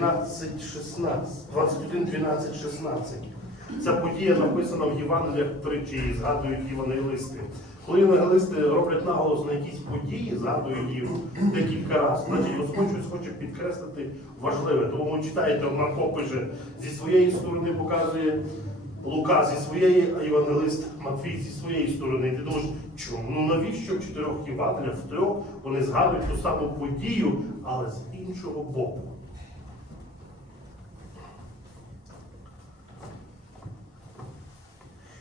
12, 16, 21, 12, 16. Ця подія написана в Євангеліях тричі згадують євангелисти. Коли євангелисти роблять наголос на якісь події, згадують їх декілька разів, значить Господь хоче підкреслити важливе. Тому ви читаєте, Марко пише, зі своєї сторони показує Лука зі своєї, а євангелист Матвій зі своєї сторони. І ти думаєш, чому? Ну навіщо в чотирьох Євангеліях, в трьох вони згадують ту саму подію, але з іншого боку.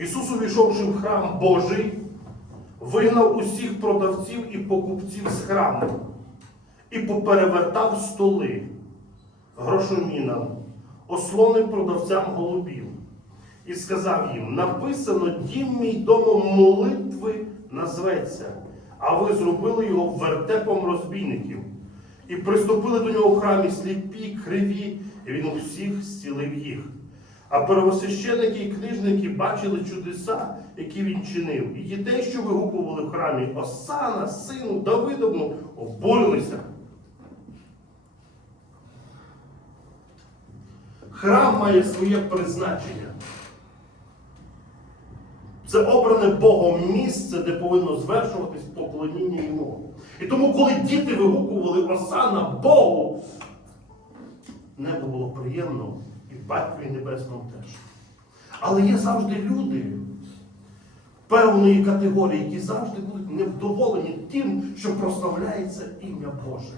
Ісус, увійшовши в храм Божий, вигнав усіх продавців і покупців з храму і поперевертав столи грошомінам, ослони продавцям голубів, і сказав їм: написано, дім мій домом молитви назветься, а ви зробили його вертепом розбійників. І приступили до нього в храмі сліпі, криві, і він усіх зцілив їх. А первосвященники і книжники бачили чудеса, які він чинив. І дітей, що вигукували в храмі, Осана, сину Давидовну, обурилися. Храм має своє призначення. Це обране Богом місце, де повинно звершуватись поклоніння йому. І тому, коли діти вигукували Осана Богу, небо було приємно і батькові небесному теж. Але є завжди люди певної категорії, які завжди будуть невдоволені тим, що прославляється ім'я Боже.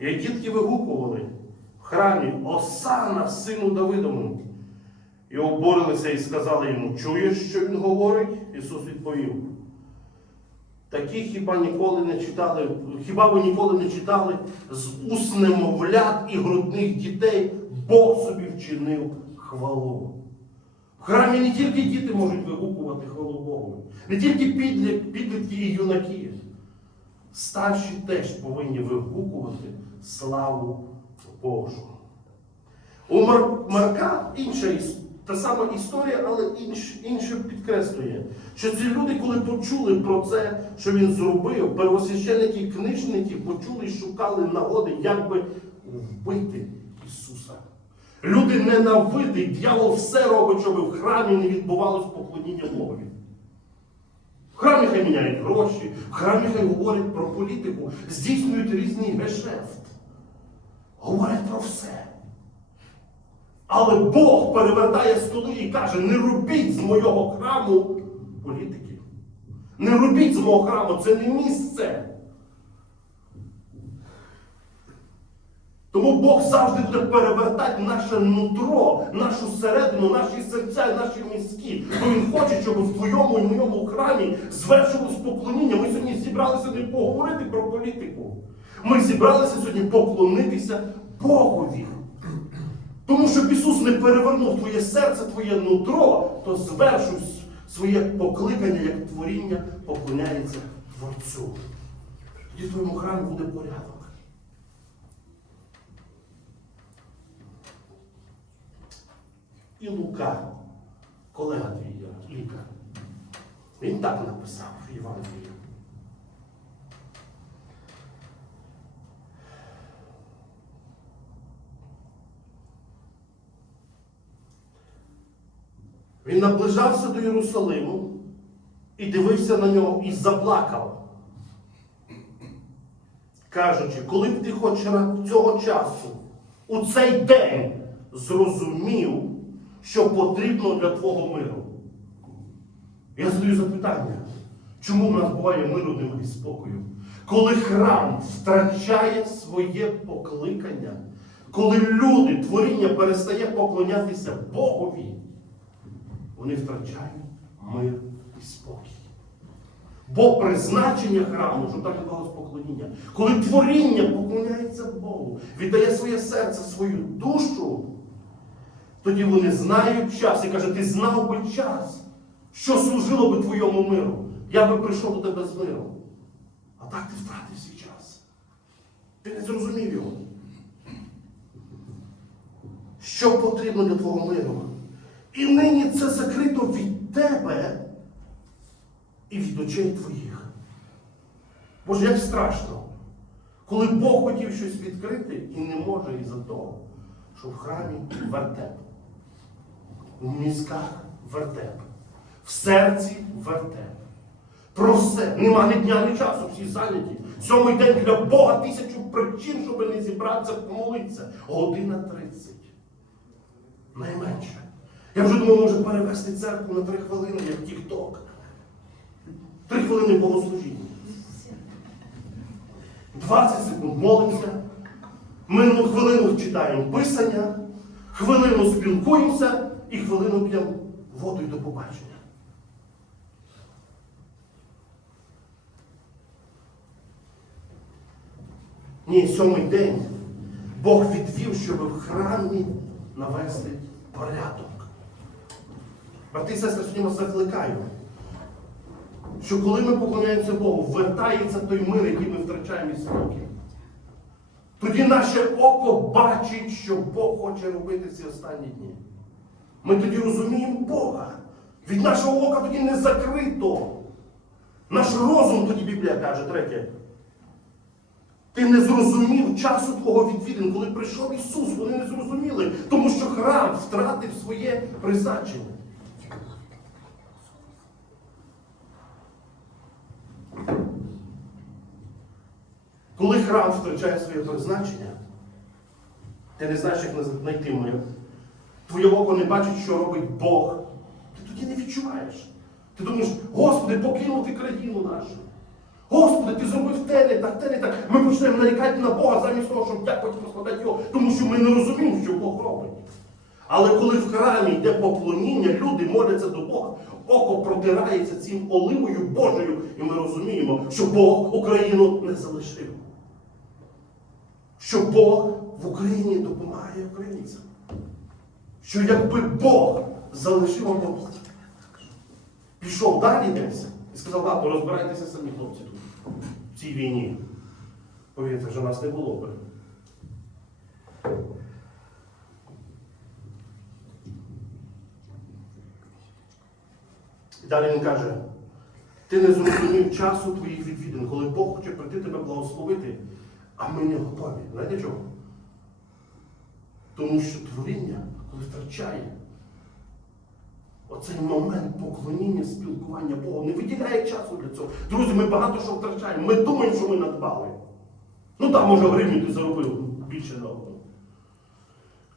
Як дітки вигукували в храмі Осана, сину Давидовому, і обурилися і сказали йому, чуєш, що він говорить? Ісус відповів. Такі хіба ніколи не читали, хіба ви ніколи не читали з уст немовлят і грудних дітей Бог собі вчинив хвалу. В храмі не тільки діти можуть вигукувати хвалу Богу, не тільки підлі- підлітки і юнаки. Старші теж повинні вигукувати славу Божу. У Марка інша іс- та сама історія, але інш, інше підкреслює, що ці люди, коли почули про це, що він зробив, первосвященники і книжники почули і шукали нагоди, як би вбити Ісуса. Люди ненавидять, дьявол все робить, щоб в храмі не відбувалось поклоніння Богові. В храмі хай міняють гроші, в храмі хай говорять про політику, здійснюють різний гешефт. Говорять про все. Але Бог перевертає столи і каже: не робіть з моєго храму політики. Не робіть з мого храму, це не місце. Тому Бог завжди буде перевертати наше нутро, нашу середину, наші серця і наші мізки. Бо Він хоче, щоб в твоєму і моєму храмі звершилось поклоніння. Ми сьогодні зібралися не поговорити про політику. Ми зібралися сьогодні поклонитися Богові. Тому щоб Ісус не перевернув твоє серце, твоє нутро, то звершуй своє покликання, як творіння поклоняється Творцю. Тоді в твоєму храмі буде порядок. І Лука, колега твій лікар, він так написав в Євангелії. Він наближався до Єрусалиму і дивився на нього і заплакав, кажучи, коли б ти хоч цього часу, у цей день зрозумів, що потрібно для твого миру. Я задаю запитання, чому в нас буває миру нема і спокою? Коли храм втрачає своє покликання, коли люди, творіння перестає поклонятися Богові, вони втрачають мир і спокій. Бо призначення храму, щоб так відбувалось поклоніння, коли творіння поклоняється Богу, віддає своє серце, свою душу, тоді вони знають час і каже, ти знав би час, що служило би твоєму миру. Я би прийшов до тебе з миром. А так ти втратив свій час. Ти не зрозумів його. Що потрібно для твого миру? І нині це закрито від тебе і від очей твоїх. Боже, як страшно, коли Бог хотів щось відкрити і не може із-за того, що в храмі вертеп, в мізках вертеп, в серці вертеп. Про все. Нема ні дня, ні часу, всі зайняті. Сьомий день для Бога тисячу причин, щоб не зібратися, помолитися. Година 30. Найменше. Я вже думав, може перевести церкву на три хвилини, як тік-ток. Три хвилини богослужіння. 20 секунд молимося. Минулу хвилину читаємо писання, хвилину спілкуємося і хвилину п'ємо воду і до побачення. Ні, сьомий день Бог відвів, щоб в храмі навести порядок. Брати і сестри, сьогодні вас закликаю, що коли ми поклоняємося Богу, вертається той мир, який ми втрачаємо із років. Тоді наше око бачить, що Бог хоче робити ці останні дні. Ми тоді розуміємо Бога. Від нашого ока тоді не закрито. Наш розум, тоді Біблія каже, третє. Ти не зрозумів часу твого відвідин, коли прийшов Ісус, вони не зрозуміли, тому що храм втратив своє призначення. Коли храм втрачає своє призначення, ти не знаєш, як знайти мир. Твоє око не бачить, що робить Бог. Ти тоді не відчуваєш. Ти думаєш, Господи, покинути країну нашу. Господи, ти зробив те не так, те не так. Ми почнемо нарікати на Бога замість того, щоб дякувати прославляти Його, тому що ми не розуміємо, що Бог робить. Але коли в храмі йде поклоніння, люди моляться до Бога, око протирається цим оливою Божою, і ми розуміємо, що Бог Україну не залишив. Що Бог в Україні допомагає українцям. Що якби Бог залишив або пішов далі десь і сказав, ладно, розбирайтеся самі хлопці тут, в цій війні. Повірте, вже нас не було би. І далі він каже, ти не зрозумів часу твоїх відвідин, коли Бог хоче прийти тебе благословити, а ми не готові. Знаєте чого? Тому що творіння, коли втрачає оцей момент поклоніння, спілкування Богу, не виділяє часу для цього. Друзі, ми багато що втрачаємо. Ми думаємо, що ми надбали. Ну так, може, гривню ти заробив більше на одну.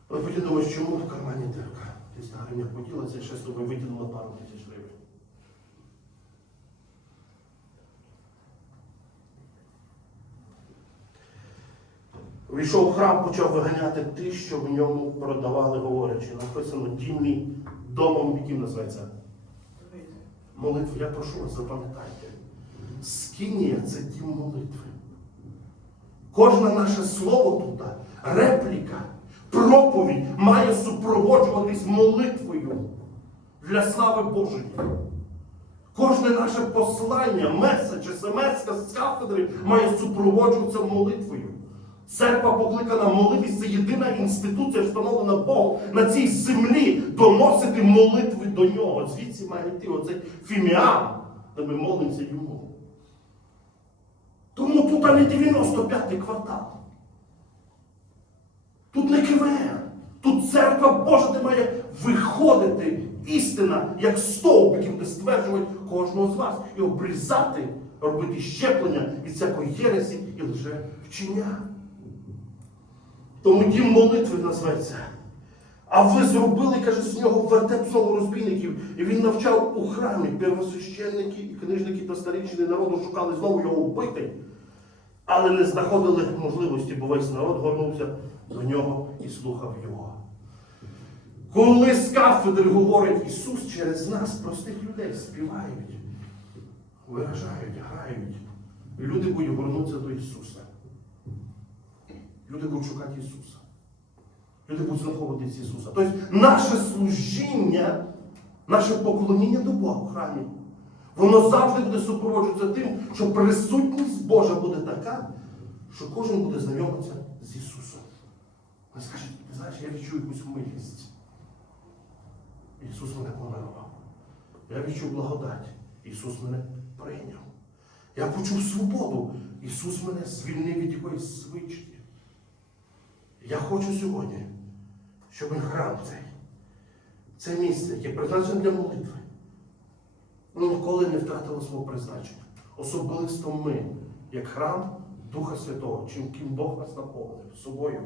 Але потім думаєш, чому в кармані дирка? Десь на гривнях поділася, ще з тобою виділила пару тисяч гривень. Війшов в храм, почав виганяти тих, що в ньому продавали, говорячи. Написано дім мій домом, яким називається. Молитва. Я прошу вас, запам'ятайте. Скинія це дім молитви. Кожне наше слово тут, репліка, проповідь має супроводжуватись молитвою для слави Божої. Кожне наше послання, меседж, смс з кафедри має супроводжуватися молитвою. Церква покликана молитись, це єдина інституція, встановлена Богом на цій землі, доносити молитви до нього. Звідси має йти оцей фіміам, де ми молимося йому. Тому тут не 95-й квартал. Тут не КВР. Тут церква Божа, де має виходити істина, як стовп, який буде стверджувати кожного з вас. І обрізати, робити щеплення від всякої єресі і лише вчення. Тому дім молитви називається. А ви зробили, каже, з нього вертеп знову розбійників. І він навчав у храмі первосвященники і книжники та старішини народу шукали знову його вбити, але не знаходили можливості, бо весь народ горнувся до нього і слухав його. Коли з кафедри говорить Ісус через нас, простих людей, співають, виражають, грають, люди будуть горнутися до Ісуса. Люди будуть шукати Ісуса. Люди будуть знаходитися Ісуса. Тобто наше служіння, наше поклоніння до Бога в храмі, Воно завжди буде супроводжуватися тим, що присутність Божа буде така, що кожен буде знайомитися з Ісусом. Він скаже, ти знаєш, я відчую якусь милість. Ісус мене помилував. Я відчув благодать. Ісус мене прийняв. Я почув свободу. Ісус мене звільнив від якоїсь звички. Я хочу сьогодні, щоб храм цей, це місце, яке призначене для молитви, ну, ніколи не втратило свого призначення. Особисто ми, як храм Духа Святого, чим ким Бог нас наповнив собою,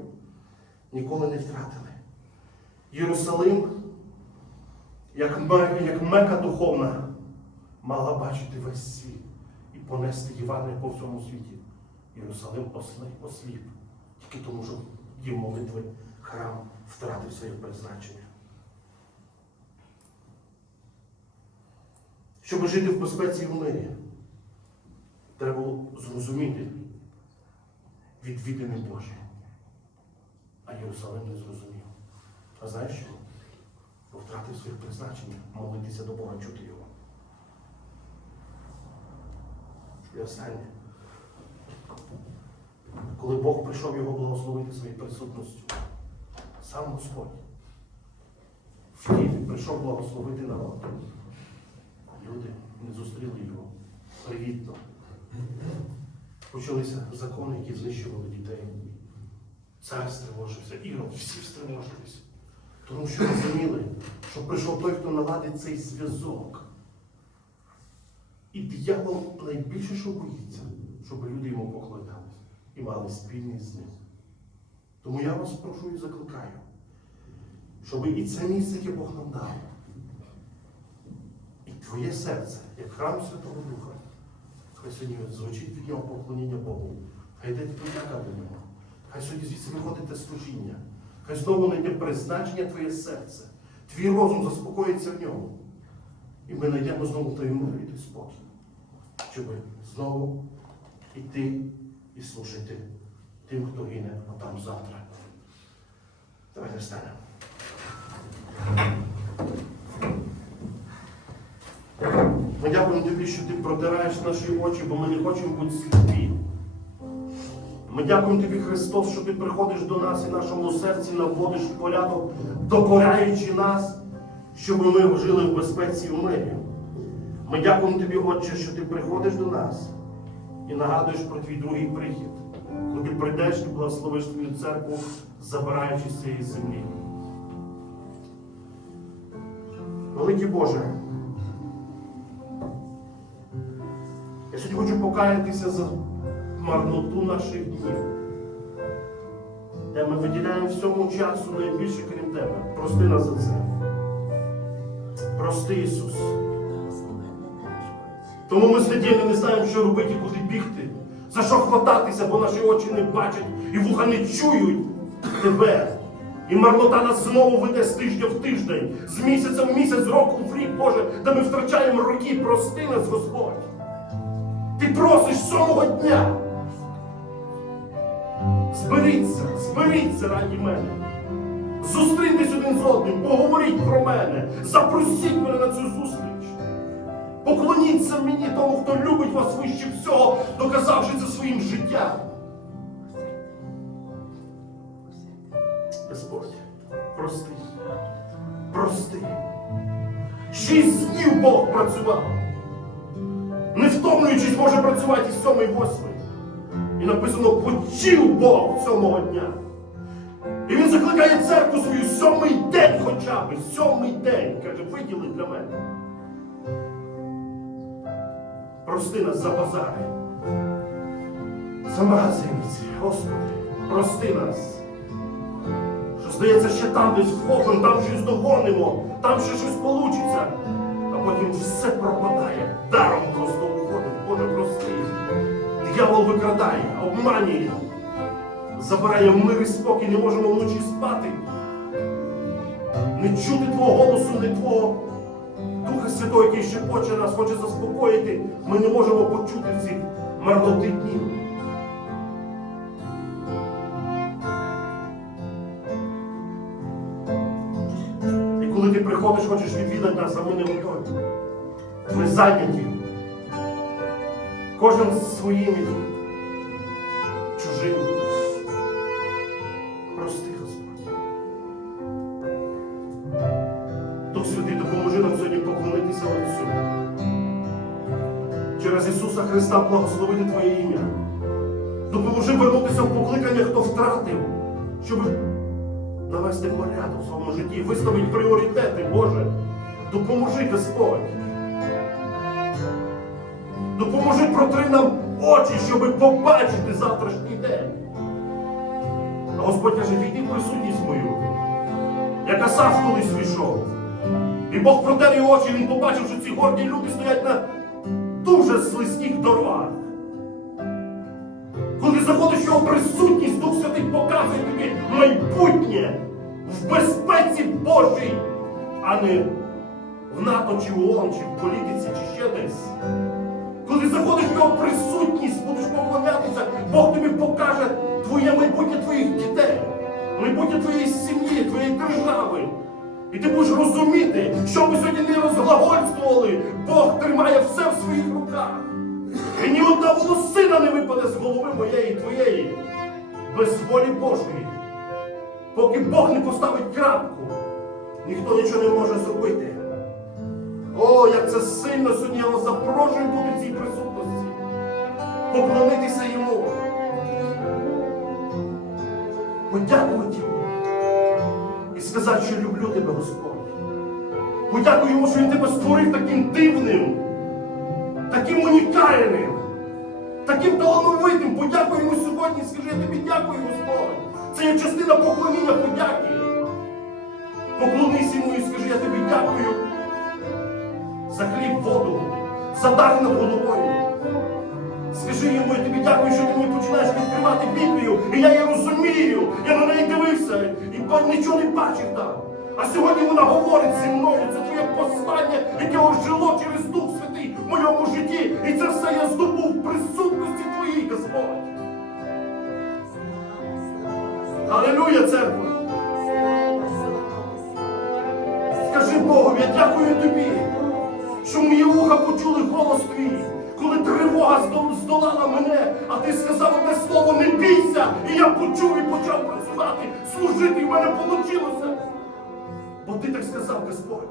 ніколи не втратили. Єрусалим, як, як мека духовна, мала бачити весь світ і понести Євангеліє по всьому світі. Єрусалим осліп тільки тому, що дім молитви храм втратив своє призначення. Щоб жити в безпеці і в мирі, треба зрозуміти відвідини Божі. А Єрусалим не зрозумів. А знаєш що? Бо втратив своє призначення молитися до Бога, чути його. І останнє. Коли Бог прийшов його благословити своєю присутністю, сам Господь в тілі прийшов благословити народ. Люди не зустріли його привітно. Почалися закони, які знищували дітей. Цар стривожився, Ірод, всі стривожилися. Тому що розуміли, що прийшов той, хто наладить цей зв'язок. І диявол найбільше, що боїться, щоб люди йому покладались і мали спільний з ним. Тому я вас прошу і закликаю, щоб і це місце, яке Бог нам дав, і твоє серце, як храм Святого Духа, хай сьогодні звучить від нього поклоніння Богу. Хай йде подяка до нього. Хай сьогодні звідси виходите служіння. Хай знову знайде призначення твоє серце. Твій розум заспокоїться в ньому. І ми знайдемо знову той мир і той спокій, щоб знову йти і служити тим, хто гине, там завтра. Давайте встанемо. Ми дякуємо тобі, що ти протираєш наші очі, бо ми не хочемо бути сліпі. Ми дякуємо тобі, Христос, що ти приходиш до нас і нашому серці наводиш порядок, докоряючи нас, щоб ми жили в безпеці і в мирі. Ми дякуємо тобі, Отче, що ти приходиш до нас і нагадуєш про твій другий прихід, коли ти прийдеш і благословиш твою церкву, забираючи з цієї землі. Великий Боже, я сьогодні хочу покаятися за марноту наших днів, де ми виділяємо всьому часу найбільше, крім тебе. Прости нас за це. Прости, Ісус. Тому ми сиділи, не знаємо, що робити і куди бігти. За що хвататися, бо наші очі не бачать і вуха не чують тебе. І марнота нас знову веде з тижня в тиждень, з місяця в місяць, з року в рік, Боже, де ми втрачаємо роки. Прости нас, Господь. Ти просиш сьомого дня. Зберіться, зберіться раді мене. Зустріньтесь один з одним, поговоріть про мене, запросіть мене на цю зустріч. Поклоніться мені тому, хто любить вас вище всього, доказавши це своїм життям. Господь, прости, прости. Шість днів Бог працював. Не втомлюючись, може працювати і сьомий, і восьмий. І написано, почив Бог сьомого дня. І він закликає церкву свою сьомий день хоча б, сьомий день. Каже, виділи для мене. Прости нас за базари, за магазинці, Господи, прости нас. Що здається, ще там десь вхопимо, там щось догонимо, там ще щось получиться, а потім все пропадає, даром просто уходить. Боже, прости. Диявол викрадає, обманює, забирає мир і спокій, не можемо вночі спати. Не чути Твого голосу, не Твого Духа Святого, який шепоче нас, хоче заспокоїти, ми не можемо почути цих марноти днів. І коли ти приходиш, хочеш відвідати нас, а ми не готові. Ми зайняті. Кожен своїм Христа благословити Твоє ім'я. Допоможи вернутися в покликання, хто втратив, щоб навести порядок в своєму житті, виставити пріоритети, Боже. Допоможи, Господь. Допоможи протри нам очі, щоб побачити завтрашній день. А Господь каже, війди присутність мою, як Асав колись війшов. І Бог протер його очі, він побачив, що ці горді люди стоять на дуже слизьких дорогах. Коли заходиш його присутність, Дух Святий показує тобі майбутнє в безпеці Божій, а не в НАТО чи в ООН, чи в політиці, чи ще десь. Коли заходиш в його присутність, будеш поклонятися, Бог тобі покаже твоє майбутнє твоїх дітей, майбутнє твоєї сім'ї, твоєї держави. І ти будеш розуміти, що ми сьогодні не розглагольствували, Бог тримає все в своїх руках. І ні одна волосина не випаде з голови моєї і твоєї, без волі Божої. Поки Бог не поставить крапку, ніхто нічого не може зробити. О, як це сильно сьогодні я вас запрошую бути в цій присутності. Поклонитися йому. Подякувати сказати, що люблю тебе, Господь. Подякуй йому, що він тебе створив таким дивним, таким унікальним, таким талановитим. Подякуй йому сьогодні. Скажи, я тобі дякую, Господь. Це є частина поклоніння подяки. Поклонись йому і скажи, я тобі дякую за хліб, воду, за дах над головою. Скажи йому, я тобі дякую, що ти мені починаєш відкривати Біблію, і я її розумію, я на неї дивився нічого не бачив там. А сьогодні вона говорить зі мною, це твоє послання, яке ожило через Дух Святий в моєму житті. І це все я здобув в присутності твоїй, Господь. Алілуя, церква! Скажи Богу, я дякую тобі, що мої вуха почули голос твій, тривога здолала мене, а ти сказав одне слово, не бійся, і я почув і почав працювати, служити, і в мене вийшло. Бо ти так сказав, Господь.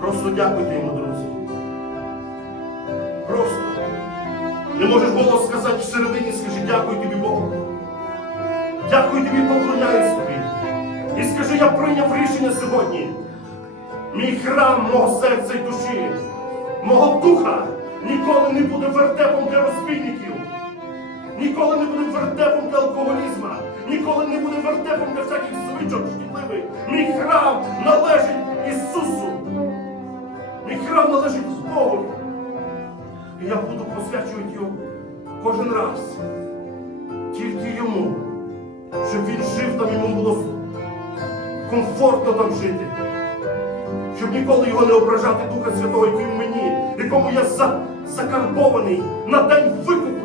Просто дякуйте йому, друзі. Просто. Не можеш голос сказати всередині, скажи дякую тобі, Богу. Дякую тобі, поклоняюсь тобі. І скажи, я прийняв рішення сьогодні. Мій храм мого серця і душі, мого духа ніколи не буде вертепом для розбійників, ніколи не буде вертепом для алкоголізма, ніколи не буде вертепом для всяких звичок шкідливих. Мій храм належить Ісусу. Мій храм належить Богу. І я буду посвячувати його кожен раз. Тільки йому щоб він жив там, йому було комфортно там жити. Щоб ніколи його не ображати Духа Святого, який в мені, якому я закарбований на день викуплення,